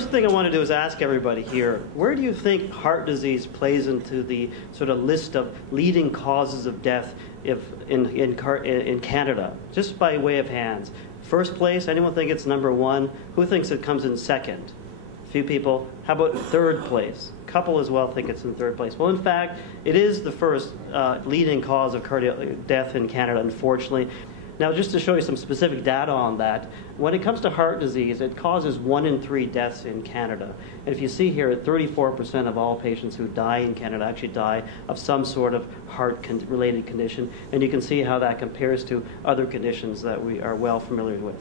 first thing I want to do is ask everybody here, where do you think heart disease plays into the sort of list of leading causes of death in Canada? Just by way of hands. First place, anyone think it's number one? Who thinks it comes in second? A few people. How about third place? A couple as well think it's in third place. Well, in fact, it is the first leading cause of cardiac death in Canada, unfortunately. Now, just to show you some specific data on that, when it comes to heart disease, it causes 1 in 3 deaths in Canada. And if you see here, 34% of all patients who die in Canada actually die of some sort of heart-related condition. And you can see how that compares to other conditions that we are well familiar with.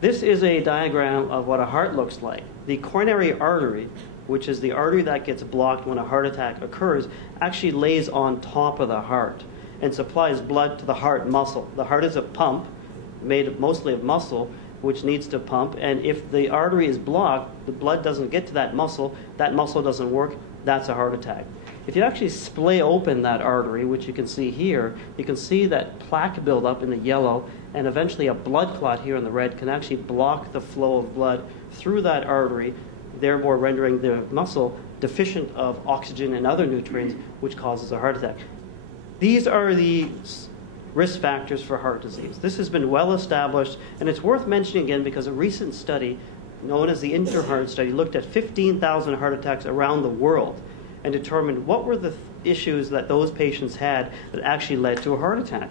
This is a diagram of what a heart looks like. The coronary artery, which is the artery that gets blocked when a heart attack occurs, actually lays on top of the heart and supplies blood to the heart muscle. The heart is a pump made mostly of muscle, which needs to pump, and if the artery is blocked, the blood doesn't get to that muscle doesn't work, that's a heart attack. If you actually splay open that artery, which you can see here, you can see that plaque buildup in the yellow, and eventually a blood clot here in the red can actually block the flow of blood through that artery, therefore rendering the muscle deficient of oxygen and other nutrients, which causes a heart attack. These are the risk factors for heart disease. This has been well established, and it's worth mentioning again because a recent study known as the InterHeart study looked at 15,000 heart attacks around the world and determined what were the issues that those patients had that actually led to a heart attack.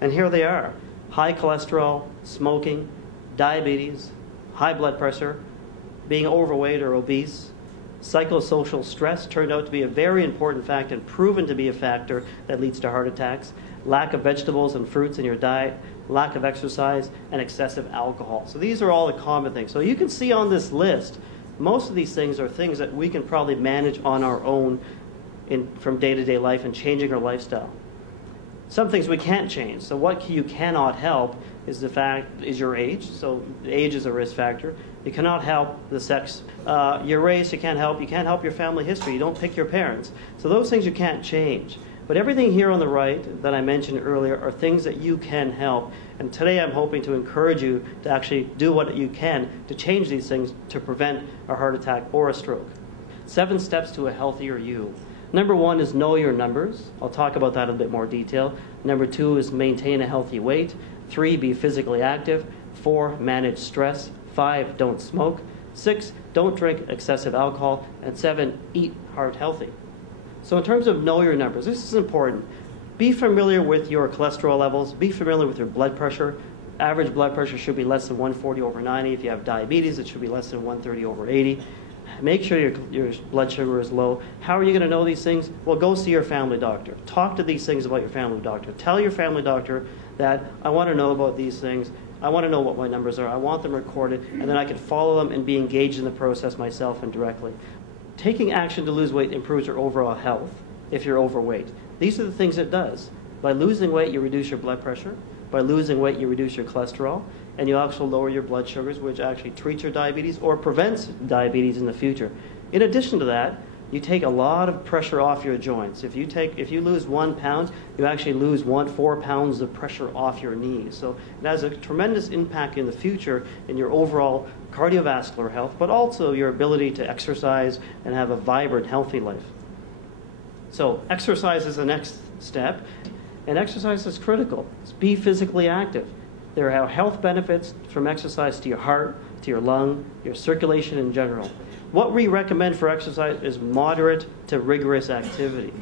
And here they are: high cholesterol, smoking, diabetes, high blood pressure, being overweight or obese. Psychosocial stress turned out to be a very important factor and proven to be a factor that leads to heart attacks. Lack of vegetables and fruits in your diet, lack of exercise, and excessive alcohol. So these are all the common things. So you can see on this list, most of these things are things that we can probably manage on our own from day-to-day life and changing our lifestyle. Some things we can't change. So what you cannot help is your age. So age is a risk factor. You cannot help the sex. Your race, you can't help. You can't help your family history. You don't pick your parents. So those things you can't change. But everything here on the right that I mentioned earlier are things that you can help. And today I'm hoping to encourage you to actually do what you can to change these things to prevent a heart attack or a stroke. 7 steps to a healthier you. Number 1 is know your numbers. I'll talk about that in a bit more detail. Number 2 is maintain a healthy weight. 3, be physically active. 4, manage stress. 5, don't smoke. 6, don't drink excessive alcohol. And 7, eat heart healthy. So in terms of know your numbers, this is important. Be familiar with your cholesterol levels. Be familiar with your blood pressure. Average blood pressure should be less than 140 over 90. If you have diabetes, it should be less than 130 over 80. Make sure your blood sugar is low. How are you going to know these things? Well, go see your family doctor. Talk to these things about your family doctor. Tell your family doctor that I want to know about these things. I want to know what my numbers are. I want them recorded, and then I can follow them and be engaged in the process myself and directly. Taking action to lose weight improves your overall health if you're overweight. These are the things it does. By losing weight, you reduce your blood pressure. By losing weight, you reduce your cholesterol. And you also lower your blood sugars, which actually treats your diabetes or prevents diabetes in the future. In addition to that, you take a lot of pressure off your joints. If you lose 1 pound, you actually lose 4 pounds of pressure off your knees. So it has a tremendous impact in the future in your overall cardiovascular health, but also your ability to exercise and have a vibrant, healthy life. So exercise is the next step, and exercise is critical. Be physically active. There are health benefits from exercise to your heart, to your lung, your circulation in general. What we recommend for exercise is moderate to rigorous activity.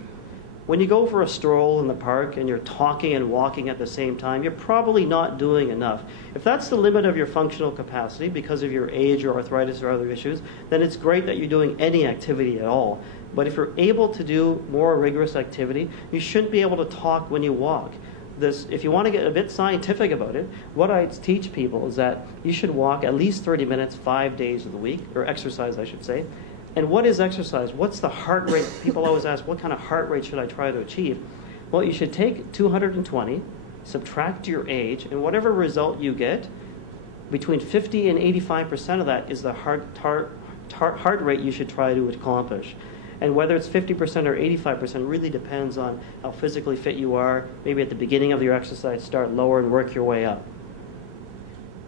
When you go for a stroll in the park and you're talking and walking at the same time, you're probably not doing enough. If that's the limit of your functional capacity because of your age or arthritis or other issues, then it's great that you're doing any activity at all. But if you're able to do more rigorous activity, you shouldn't be able to talk when you walk. If you want to get a bit scientific about it, what I teach people is that you should walk at least 30 minutes 5 days of the week, or exercise, I should say. And what is exercise? What's the heart rate? People always ask, what kind of heart rate should I try to achieve? Well, you should take 220, subtract your age, and whatever result you get, between 50 and 85% of that is the heart rate you should try to accomplish. And whether it's 50% or 85% really depends on how physically fit you are. Maybe at the beginning of your exercise, start lower and work your way up.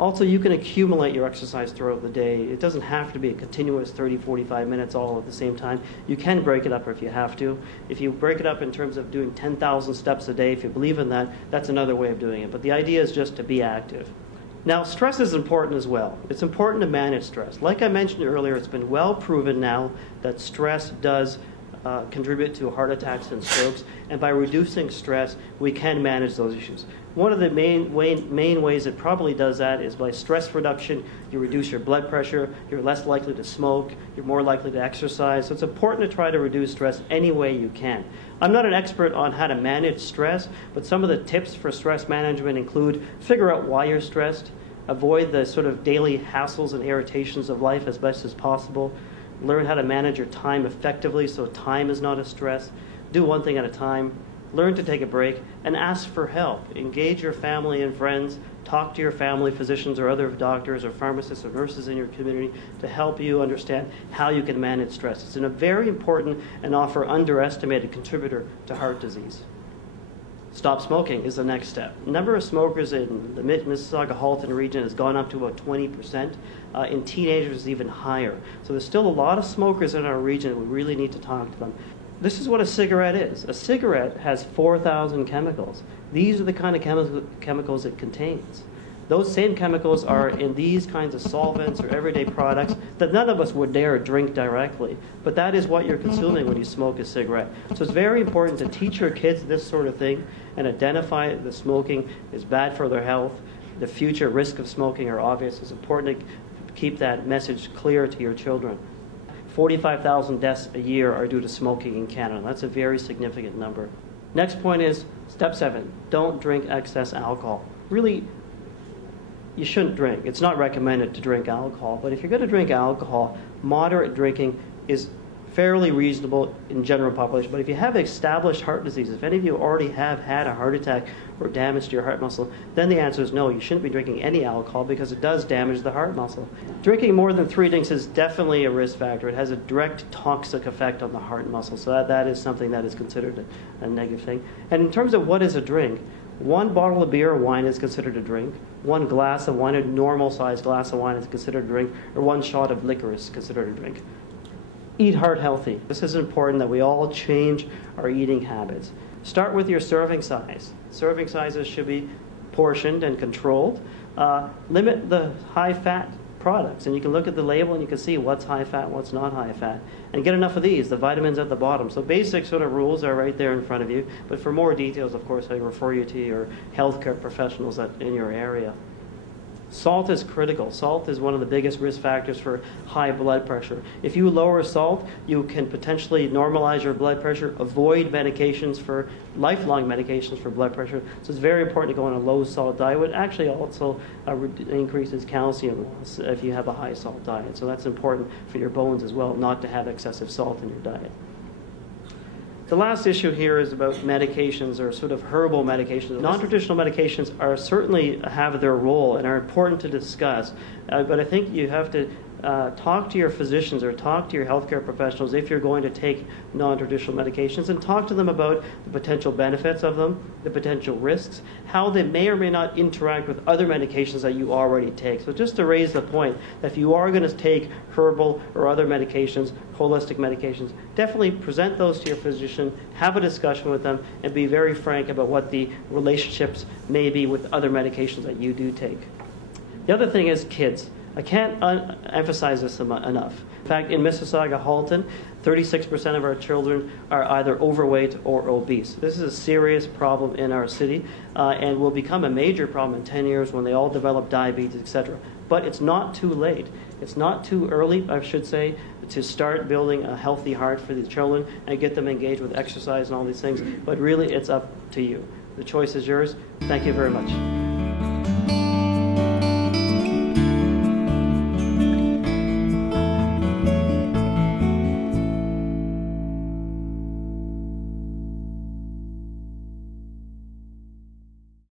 Also, you can accumulate your exercise throughout the day. It doesn't have to be a continuous 30, 45 minutes all at the same time. You can break it up if you have to. If you break it up in terms of doing 10,000 steps a day, if you believe in that, that's another way of doing it. But the idea is just to be active. Now, stress is important as well. It's important to manage stress. Like I mentioned earlier, it's been well proven now that stress does contribute to heart attacks and strokes, and by reducing stress, we can manage those issues. One of the main ways it probably does that is by stress reduction. You reduce your blood pressure, you're less likely to smoke, you're more likely to exercise. So it's important to try to reduce stress any way you can. I'm not an expert on how to manage stress, but some of the tips for stress management include figure out why you're stressed, avoid the sort of daily hassles and irritations of life as best as possible, learn how to manage your time effectively so time is not a stress, do one thing at a time, learn to take a break, and ask for help. Engage your family and friends, talk to your family physicians or other doctors or pharmacists or nurses in your community to help you understand how you can manage stress. It's a very important and often underestimated contributor to heart disease. Stop smoking is the next step. The number of smokers in the Mississauga-Halton region has gone up to about 20%. In teenagers, it's even higher. So there's still a lot of smokers in our region. We really need to talk to them. This is what a cigarette is. A cigarette has 4,000 chemicals. These are the kind of chemicals it contains. Those same chemicals are in these kinds of solvents or everyday products that none of us would dare drink directly. But that is what you're consuming when you smoke a cigarette. So it's very important to teach your kids this sort of thing and identify that smoking is bad for their health. The future risk of smoking are obvious. It's important to keep that message clear to your children. 45,000 deaths a year are due to smoking in Canada. That's a very significant number. Next point is step 7. Don't drink excess alcohol. Really, you shouldn't drink. It's not recommended to drink alcohol, but if you're going to drink alcohol, moderate drinking is fairly reasonable in general population. But if you have established heart disease, if any of you already have had a heart attack or damage to your heart muscle, then the answer is no, you shouldn't be drinking any alcohol because it does damage the heart muscle. Drinking more than 3 drinks is definitely a risk factor. It has a direct toxic effect on the heart muscle, so that is something that is considered a negative thing. And in terms of what is a drink, 1 bottle of beer or wine is considered a drink. 1 glass of wine, a normal-sized glass of wine, is considered a drink, or 1 shot of liquor is considered a drink. Eat heart healthy. This is important that we all change our eating habits. Start with your serving size. Serving sizes should be portioned and controlled. Limit the high-fat products, and you can look at the label and you can see what's high-fat, what's not high-fat. And get enough of these, the vitamins at the bottom. So basic sort of rules are right there in front of you, but for more details, of course, I refer you to your healthcare professionals in your area. Salt is critical. Salt is one of the biggest risk factors for high blood pressure. If you lower salt, you can potentially normalize your blood pressure, avoid medications for lifelong medications for blood pressure. So it's very important to go on a low salt diet, which actually also increases calcium loss if you have a high salt diet. So that's important for your bones as well, not to have excessive salt in your diet. The last issue here is about medications or sort of herbal medications. Non-traditional medications are certainly have their role and are important to discuss, but I think you have to talk to your physicians or talk to your healthcare professionals if you're going to take non-traditional medications and talk to them about the potential benefits of them, the potential risks, how they may or may not interact with other medications that you already take. So just to raise the point that if you are going to take herbal or other medications, holistic medications, definitely present those to your physician, have a discussion with them, and be very frank about what the relationships may be with other medications that you do take. The other thing is kids. I can't emphasize this enough. In fact, in Mississauga-Halton, 36% of our children are either overweight or obese. This is a serious problem in our city and will become a major problem in 10 years when they all develop diabetes, etc. But it's not too late. It's not too early, I should say, to start building a healthy heart for these children and get them engaged with exercise and all these things. But really, it's up to you. The choice is yours. Thank you very much.